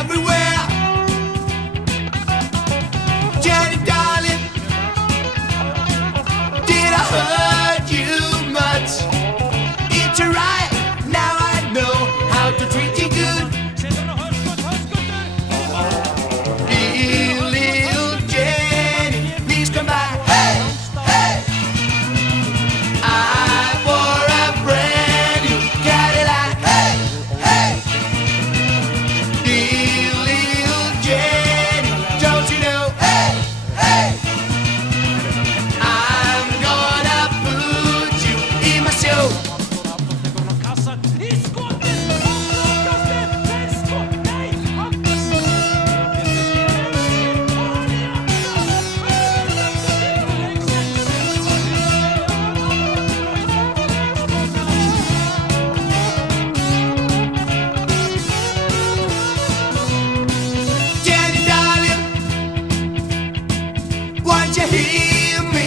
everywhere. Jenny, darling, did I hurt you much? It's alright, now I know how to treat you good. Little Jenny, please come by. Hey, hey, I bought a brand new Cadillac. Hey, hey, little Jenny, don't you know? Hey, hey, I'm gonna put you in my show. Jenny, darling, won't you hear?